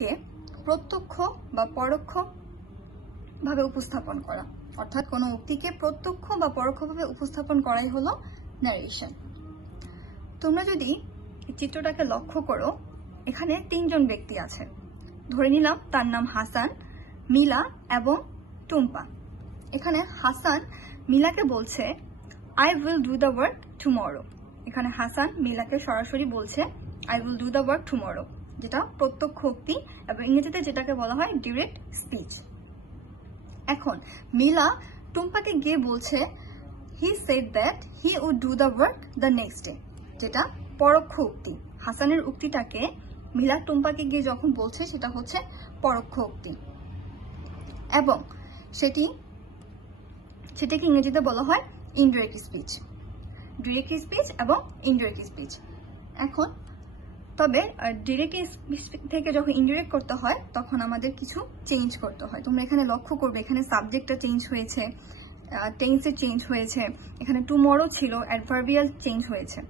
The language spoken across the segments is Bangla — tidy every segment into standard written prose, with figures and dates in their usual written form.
কে প্রত্যক্ষ বা পরোক্ষ ভাবে উপস্থাপন করা, অর্থাৎ কোনো উক্তিকে প্রত্যক্ষ বা পরোক্ষভাবে উপস্থাপন করাই হলো ন্যারেশন। তোমরা যদি এই চিত্রটাকে লক্ষ্য করো, এখানে তিনজন ব্যক্তি আছে। ধরে নিলাম তার নাম হাসান, মিলা এবং টুম্পা। এখানে হাসান মিলাকে বলছে I will do the work tomorrow. এখানে হাসান মিলাকে সরাসরি বলছে I will do the work tomorrow, যেটা প্রত্যক্ষ উক্তি এবং ইংরেজিতে যেটাকে বলা হয় ডিরেক্ট স্পিচ। এখন মিলা টুম্পাকে গিয়ে বলছে he said that he would do the work the next day, যেটা পরোক্ষ উক্তি। হাসানের উক্তিটাকে মিলা টুম্পাকে গিয়ে যখন বলছে সেটা হচ্ছে পরোক্ষ উক্তি, এবং সেটাকে ইংরেজিতে বলা হয় ইনডিরেক্ট স্পিচ। ডিরেক্ট স্পিচ এবং ইনডিরেক্ট স্পিচ। এখন তবে ডিরেক্ট স্পিচ থেকে যখন ইনডিরেক্ট করতে হয় তখন আমাদের কিছু চেঞ্জ করতে হয়। তোমরা এখানে লক্ষ্য করবে, এখানে সাবজেক্টটা চেঞ্জ হয়েছে, টেন্সে চেঞ্জ হয়েছে, এখানে টুমরো ছিল, অ্যাডভার্বিয়াল চেঞ্জ হয়েছে।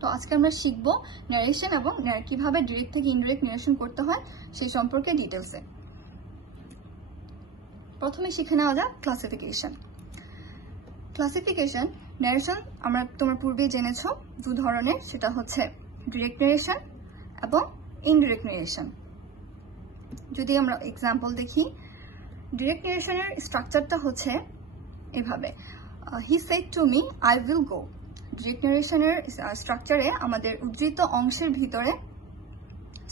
তো আজকে আমরা শিখবো ন্যারেশন এবং কিভাবে ডিরেক্ট থেকে ইনডিরেক্ট ন্যারেশন করতে হয় সেই সম্পর্কে ডিটেলসে। প্রথমে শিখে নেওয়া যাক ক্লাসিফিকেশন। ক্লাসিফিকেশন ন্যারেশন তোমরা পূর্বেই জেনেছো দু ধরনের, সেটা হচ্ছে ডিরেক্ট ন্যারেশন এবং ইনডিরেক্ট ন্যারেশন। যদি আমরা এক্সাম্পল দেখি, ডিরেক্ট ন্যারেশনের স্ট্রাকচারটা হচ্ছে এভাবে, he said to me I will go. Direct ন্যারেশনের স্ট্রাকচারে আমাদের উদ্ধৃত অংশের ভিতরে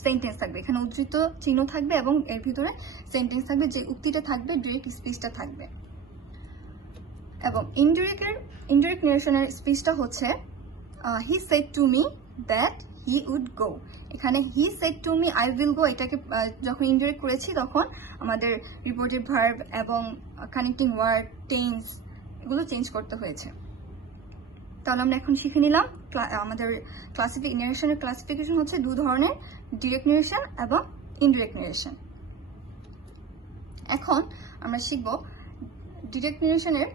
সেন্টেন্স থাকবে, এখানে উদ্ধৃত চিহ্ন থাকবে এবং এর ভিতরে সেন্টেন্স থাকবে, যে উক্তিটা থাকবে ডিরেক্ট স্পিচটা থাকবে। এবং ইনডিরেক্ট ন্যারেশনের স্পিচটা হচ্ছে he said to me that he would go. এখানে he said to me I will go, এটাকে যখন ইনডিরেক্ট করেছি তখন আমাদের রিপোর্টেড ভার্ব এবং কানেক্টিং ওয়ার্ড, টেন্স এগুলো চেঞ্জ করতে হয়েছে। তাহলে আমরা এখন শিখে নিলাম আমাদের ন্যারেশনের ক্লাসিফিকেশন হচ্ছে দু ধরনের, ডিরেক্ট ন্যারেশন এবং ইনডিরেক্ট ন্যারেশন। এখন আমরা শিখব ডিরেক্ট ন্যারেশনের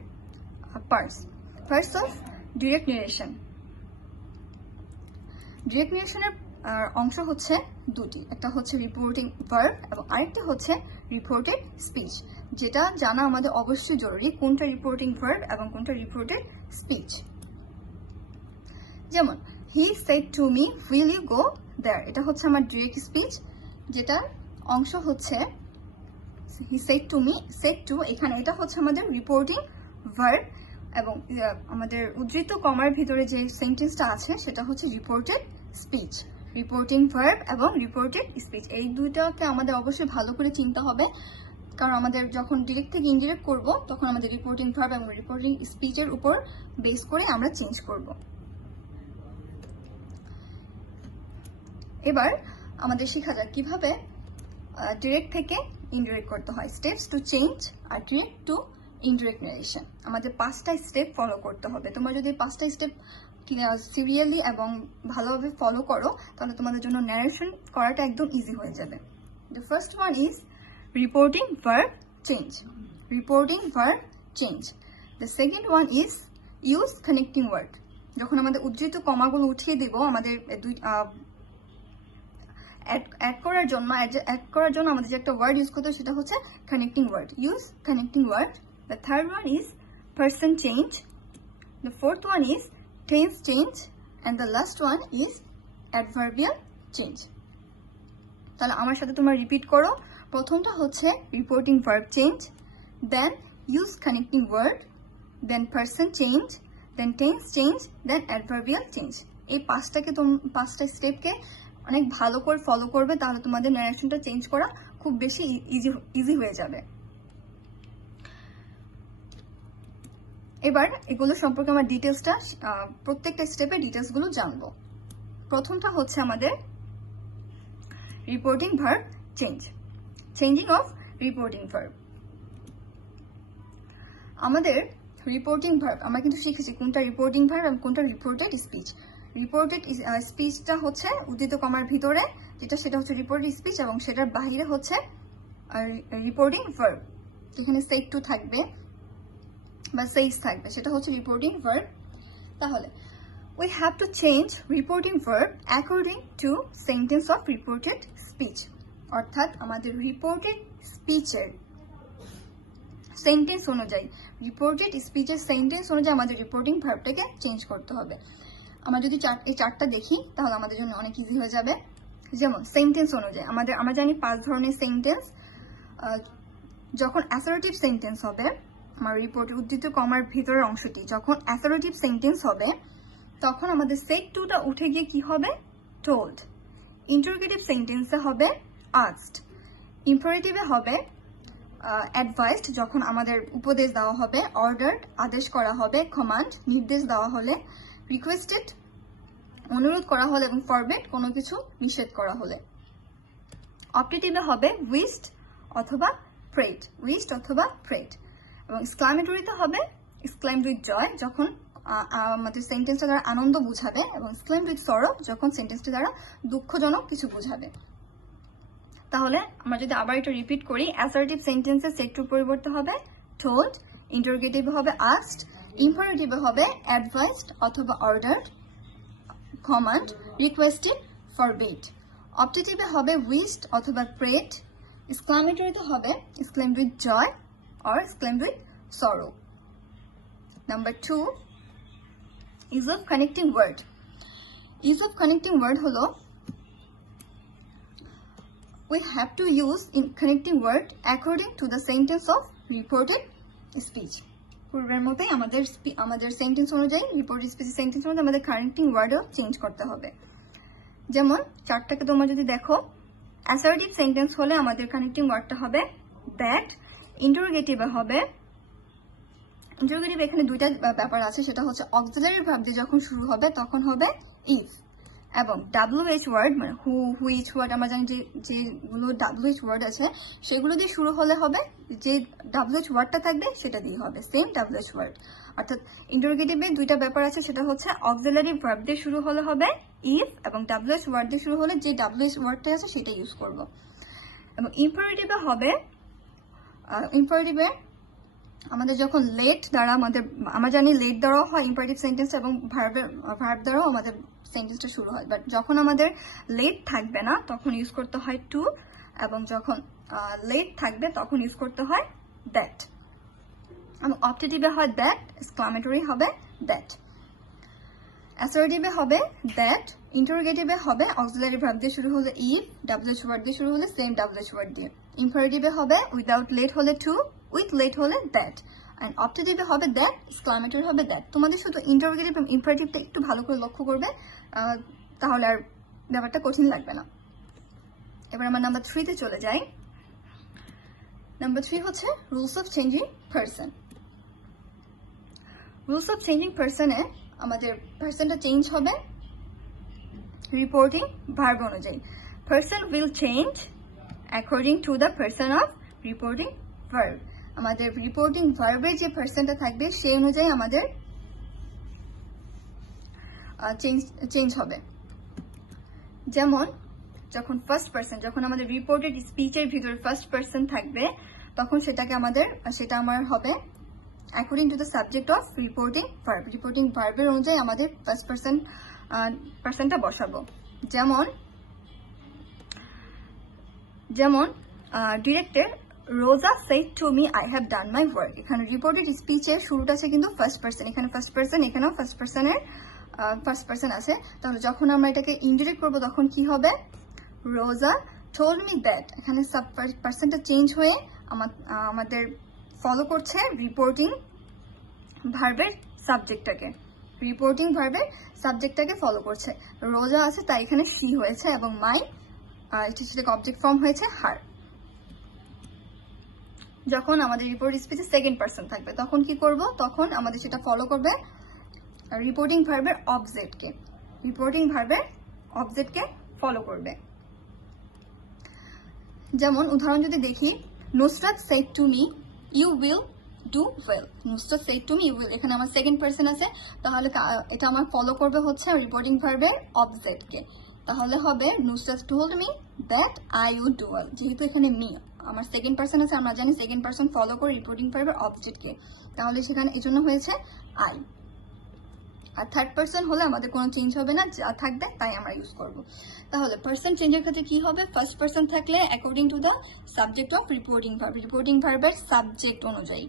parts of direct narration. Direct ন্যারেশনের অংশ হচ্ছে দুটি, একটা হচ্ছে রিপোর্টিং ভার্ব এবং আরেকটি হচ্ছে রিপোর্টেড স্পিচ। যেটা জানা আমাদের অবশ্যই জরুরি, কোনটা রিপোর্টিং ভার্ব এবং কোনটা রিপোর্টেড স্পিচ। যেমন he said to me will you go there, এটা হচ্ছে আমার ডিরেক্ট স্পিচ, যেটার অংশ হচ্ছে he said to me, said to, এখানে এটা হচ্ছে আমাদের রিপোর্টিং ভার্ব এবং আমাদের উদ্ধৃত কমার ভিতরে যে সেন্টেন্সটা আছে সেটা হচ্ছে রিপোর্টেড স্পিচ। রিপোর্টিং ভার্ব এবং রিপোর্টেড স্পিচ এই দুইটাকে আমাদের অবশ্যই ভালো করে চিনতে হবে, কারণ আমাদের যখন ডিরেক্ট থেকে ইনডিরেক্ট করব তখন আমাদের রিপোর্টিং ভার্ব এবং রিপোর্টিং স্পিচের উপর বেস করে আমরা চেঞ্জ করব। এবার আমাদের শেখা যাক কিভাবে ডিরেক্ট থেকে ইনডিরেক্ট করতে হয়। স্টেপস টু চেঞ্জ আর ডিরেক্ট টু ইনডিরেক্ট ন্যারেশন। আমাদের 5টা স্টেপ ফলো করতে হবে। তোমরা যদি 5টা স্টেপ সিরিয়ালি এবং ভালোভাবে ফলো করো তাহলে তোমাদের জন্য ন্যারেশন করাটা একদম ইজি হয়ে যাবে। The first one is reporting verb change. Reporting verb change. The second one is use connecting word. যখন আমাদের উদ্ধৃত কমাগুলো উঠিয়ে দিব, আমাদের অ্যাড করার জন্য আমাদের যে একটা ওয়ার্ড ইউজ করতে হয় সেটা হচ্ছে connecting word. Use connecting word. The third one is person change. The fourth one is tense change. And the last one is adverbial change. তাহলে আমার সাথে তোমরা রিপিট করো। প্রথমটা হচ্ছে reporting verb change, then use connecting word, then person change, then tense change, then adverbial change. এই 5টা স্টেপকে অনেক ভালো করে ফলো করবে, তাহলে তোমাদের ন্যারেশনটা চেঞ্জ করা খুব বেশি ইজি হয়ে যাবে। এবার এগুলো সম্পর্কে আমরা ডিটেলসটা প্রত্যেকটা স্টেপে ডিটেলসগুলো জানবো। প্রথমটা হচ্ছে আমাদের reporting verb change, changing of reporting verb. আমাদের রিপোর্টিং ভার্ব আমরা কিন্তু শিখেছি কোনটা রিপোর্টিং ভার্ব এবং কোনটা রিপোর্টেড স্পিচ। রিপোর্টেড স্পিচটা হচ্ছে উদ্ধৃত কমার ভিতরে যেটা, সেটা হচ্ছে রিপোর্টেড স্পিচ এবং সেটার বাইরে হচ্ছে রিপোর্টিং ভার্ব, যেখানে সেড টু থাকবে বা সেইস থাকবে, সেটা হচ্ছে রিপোর্টিং ভার্ব। তাহলে we have to change reporting verb according to sentence of reported speech. অর্থাৎ আমাদের রিপোর্টেড স্পিচের সেন্টেন্স অনুযায়ী আমাদের রিপোর্টিং ভার্বটাকে চেঞ্জ করতে হবে। আমরা যদি এই চারটা দেখি তাহলে আমাদের জন্য অনেক ইজি হয়ে যাবে। যেমন সেন্টেন্স অনুযায়ী আমরা জানি 5 ধরনের সেন্টেন্স। যখন অ্যাসার্টিভ সেন্টেন্স হবে, আমার রিপোর্টের উদ্ধৃত কমার ভিতরের অংশটি যখন অ্যাসার্টিভ সেন্টেন্স হবে, তখন আমাদের সেট টুটা উঠে গিয়ে কি হবে? টোল্ড। ইন্টারোগেটিভ সেন্টেন্সে হবে আস্কড। ইম্পারেটিভে হবে অ্যাডভাইসড, যখন আমাদের উপদেশ দেওয়া হবে। অর্ডারড, আদেশ করা হবে। কমান্ড, নির্দেশ দেওয়া হলে। রিকোয়েস্টেড, অনুরোধ করা হলে। এবং ফরবিড, কোনো কিছু নিষেধ করা হলে। অপটেটিভে হবে উইশড অথবা প্রেড, এবং এক্সক্লামেটরিতে হবে এক্সক্লাইমড উইথ জয়, যখন আমাদের সেন্টেন্সটা দ্বারা আনন্দ বুঝাবে, এবং এক্সক্লাইমড উইথ সরো, যখন সেন্টেন্সটা দ্বারা দুঃখজনক কিছু বুঝাবে। তাহলে আমরা যদি আবার এটা রিপিট করি, অ্যাসার্টিভ সেন্টেন্সের সেট টুর পরিবর্তে হবে টোল্ড, ইন্টারোগেটিভে হবে আস্কড, ইম্পারেটিভে হবে অ্যাডভাইসড অথবা অর্ডারড, কমান্ড, রিকোয়েস্টেড, ফরবিড। অপটেটিভে হবে উইশড অথবা প্রেড। এক্সক্লামেটরিতে হবে exclaimed with joy or exclaimed with sorrow. Number 2, use of connecting word. Use of connecting word holo, we have to use in connecting word according to the sentence of reported speech. পূর্বের মতোই আমাদের সেন্টেন্স অনুযায়ী, রিপোর্টেড স্পিচ সেন্টেন্স অনুযায়ী আমাদের কানেক্টিং ওয়ার্ডও চেঞ্জ করতে হবে। যেমন চারটাকে তোমরা যদি দেখো, অ্যাসার্টিভ সেন্টেন্স হলে আমাদের কানেক্টিং ওয়ার্ডটা হবে দ্যাট। ইন্টারোগেটিভে হবে, ইন্টারোগেটিভ এখানে দুইটা ব্যাপার আছে, সেটা হচ্ছে অক্সিলারি ভার্ব দিয়ে যখন শুরু হবে তখন হবে ইফ, এবং WH ওয়ার্ড মানে হু, হুইচ ওয়ার্ড, আমরা জানি যেগুলো WH ওয়ার্ড আছে সেগুলো দিয়ে শুরু হলে হবে, যে WH ওয়ার্ডটা থাকবে সেটা দিয়ে হবে সেম WH ওয়ার্ড। অর্থাৎ ইন্টারোগেটিভে দুইটা ব্যাপার আছে, সেটা হচ্ছে অক্সিলারি ভার্ব দিয়ে শুরু হলে হবে ইফ, এবং WH ওয়ার্ড দিয়ে শুরু হলে যে WH ওয়ার্ডটা আছে সেটা ইউজ করব। এবং ইম্পারেটিভে হবে, ইম্পারেটিভে আমাদের যখন লেট দ্বারা আমরা জানি লেট দ্বারাও হয় ইম্পারেটিভ সেন্টেন্স, এবং ভার্ব দ্বারাও আমাদের সেন্টেন্সটা শুরু হয়। বাট যখন আমাদের লেট থাকবে না তখন ইউজ করতে হয় টু, এবং যখন লেট থাকবে তখন ইউজ করতে হয় দ্যাট। এবং অপটেটিভে হয় দ্যাট, এক্সক্লামেটরি হবে দ্যাট। অ্যাসার্টিভে হবে দ্যাট, ইন্টারোগেটিভে হবে অক্সিলারি ভার্ব দিয়ে শুরু হলে ইফ, WH ওয়ার্ড দিয়ে শুরু হলে সেম WH ওয়ার্ড দিয়ে। ইম্পারেটিভে হবে উইদাউট লেট হলে টু, উইথ লেট হলে দ্যাট, এন্ড অপটেটিভে হবে দ্যাট, এক্সক্লামেটরি হবে দ্যাট। তোমাদের শুধু ইন্টারোগেটিভ এবং ইম্পারেটিভটা একটু ভালো করে লক্ষ্য করবে, তাহলে আর ব্যাপারটা কঠিন লাগবে না। এবার আমরা নাম্বার 3 তে চলে যাই। নাম্বার 3 হচ্ছে rules of changing person. Rules of changing পারসনে আমাদের পারসনটা চেঞ্জ হবে রিপোর্টিং ভার্ব অনুযায়ী। Person will change according to the person of reporting verb. আমাদের রিপোর্টিং ভার্বের যে পারসনটা থাকবে সেই অনুযায়ী আমাদের চেঞ্জ হবে। যেমন যখন ফার্স্ট পারসন, যখন আমাদের রিপোর্টেড স্পিচের ভিতরে ফার্স্ট পারসন থাকবে তখন সেটা আমার হবে according to the subject of reporting verb. Reporting ভার্বের অনুযায়ী আমাদের ফার্স্ট পারসনটা বসাবো। যেমন ডিরেক্টর রোজা shed to me I have done my work. এখানে রিপোর্টেড স্পিচের শুরুটা আছে কিন্তু ফার্স্ট পারসন, এখানে ফার্স্ট পারসন, এখানেও ফার্স্ট পারসন আছে। তাহলে যখন আমরা এটাকে ইনডিরেক্ট করবো তখন কি হবে? রোজা টোল্ড মি দ্যাট। এখানে সাব পারসনটা চেঞ্জ হয়ে আমাদের ফলো করছে রিপোর্টিং ভার্বের সাবজেক্টটাকে ফলো করছে। রোজা আছে তাই এখানে শি হয়েছে, এবং মাই সেটাকে অবজেক্ট ফর্ম হয়েছে হার। যখন আমাদের রিপোর্ট স্পিচে সেকেন্ড পারসন থাকবে তখন কি করব? তখন আমাদের সেটা ফলো করবে রিপোর্টিং ভার্বের অবজেক্টকে ফলো করবে। যেমন উদাহরণ যদি দেখি, Nusrat said to me you will do well. Nusrat said to me you will, এখানে আমার সেকেন্ড পারসন আছে, তাহলে এটা আমার ফলো করবে হচ্ছে রিপোর্টিং ভার্বের অবজেক্টকে। তাহলে হবে Nusrat told me that I would do well. যেহেতু এখানে মি আমার সেকেন্ড পারসন আছে, আমরা জানি সেকেন্ড পারসন ফলো করে রিপোর্টিং ভার্বের অবজেক্টকে, তাহলে সেখানে এই জন্য হয়েছে আই। আর থার্ড পার্সন হলে আমাদের কোনো চেঞ্জ হবে না, যা থাকবে তাই আমরা ইউজ করব। তাহলে পার্সন চেঞ্জের ক্ষেত্রে কি হবে? ফার্স্ট পার্সন থাকলে according to the subject of reporting verb, reporting ভার্বের সাবজেক্ট অনুযায়ী।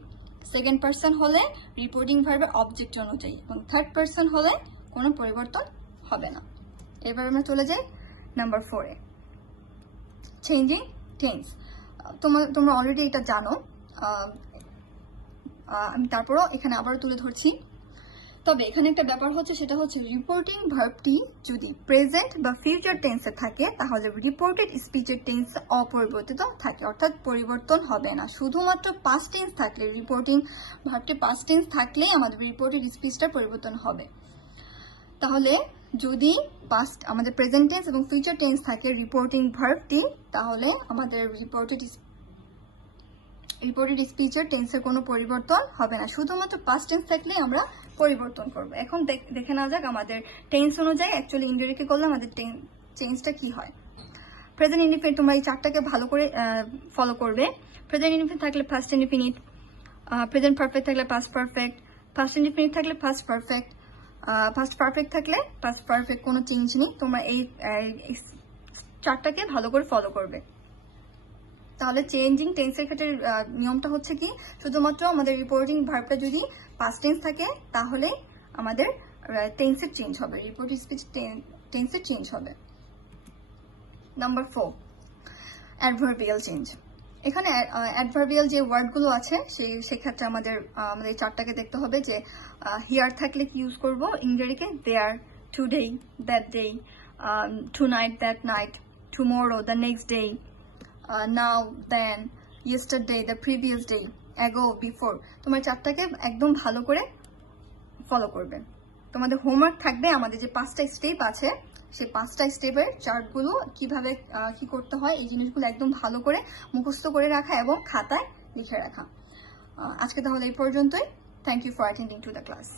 সেকেন্ড পার্সন হলে রিপোর্টিং ভার্বের অবজেক্ট অনুযায়ী, এবং থার্ড পার্সন হলে কোনো পরিবর্তন হবে না। এবার আমরা চলে যাই নাম্বার 4-এ, চেঞ্জিং টেন্স। তোমরা অলরেডি এটা জানো, আমি তারপরও এখানে আবার তুলে ধরছি। তবে এখানে একটা ব্যাপার হচ্ছে, সেটা হচ্ছে রিপোর্টিং ভার্বটি যদি প্রেজেন্ট বা ফিউচার টেন্সে থাকে তাহলে রিপোর্টেড স্পিচের টেন্স অপরিবর্তিত থাকে, অর্থাৎ পরিবর্তন হবে না। শুধুমাত্র পাস্ট টেন্স থাকলে, রিপোর্টিং ভার্বটি পাস্ট টেন্স থাকলেই আমাদের রিপোর্টেড স্পিচটা পরিবর্তন হবে। তাহলে যদি পাস্ট আমাদের প্রেজেন্ট টেন্স এবং ফিউচার টেন্স থাকে রিপোর্টিং ভার্বটি, তাহলে আমাদের রিপোর্টেড স্পিচের টেন্সের কোনো পরিবর্তন হবে না, শুধুমাত্র পাস্ট টেন্স থাকলে আমরা পরিবর্তন করব। এখন দেখে নেওয়া যাক আমাদের টেন্স অনুযায়ী অ্যাকচুয়ালি ইনডিরেক্টলি করলে আমাদের চেঞ্জটা কি হয়। প্রেজেন্ট ইনডিফিনিট, তোমরা এই চারটাকে ভালো করে ফলো করবে। প্রেজেন্ট ইনডিফিনিট থাকলে ফার্স্ট ইনডিফিনিট, প্রেজেন্ট পারফেক্ট থাকলে পাস্ট পারফেক্ট, ফার্স্ট ইনডিফিনিট থাকলে ফার্স্ট পারফেক্ট, ফার্স্ট পারফেক্ট থাকলে পাস্ট পারফেক্ট, কোনো চেঞ্জ নেই। তোমরা এই চারটাকে ভালো করে ফলো করবে। তাহলে চেঞ্জিং টেন্সের ক্ষেত্রে নিয়মটা হচ্ছে কি, শুধুমাত্র আমাদের রিপোর্টিং ভার্বটা যদি পাস্ট টেন্স থাকে তাহলে আমাদের টেন্সের চেঞ্জ হবে, রিপোর্টিং স্পিচ টেন্সের চেঞ্জ হবে। Number 4, adverbial change. এখানে অ্যাডভার্বিয়াল যে ওয়ার্ডগুলো আছে সেক্ষেত্রে আমাদের এই চারটাকে দেখতে হবে যে হিয়ার থাকলে কি ইউজ করব, ইংরেজিকে there, today, that day, tonight, that night, tomorrow, the next day, now, then, yesterday, the previous day, ago, before। তোমার চারটাকে একদম ভালো করে ফলো করবে। তোমাদের হোমওয়ার্ক থাকবে আমাদের যে 5টা স্টেপ আছে, সেই 5টা স্টেপের চার্টগুলো কিভাবে কি করতে হয় এই জিনিসগুলো একদম ভালো করে মুখস্থ করে রাখা এবং খাতায় লিখে রাখা। আজকে তাহলে এই পর্যন্তই। Thank you for attending to the class.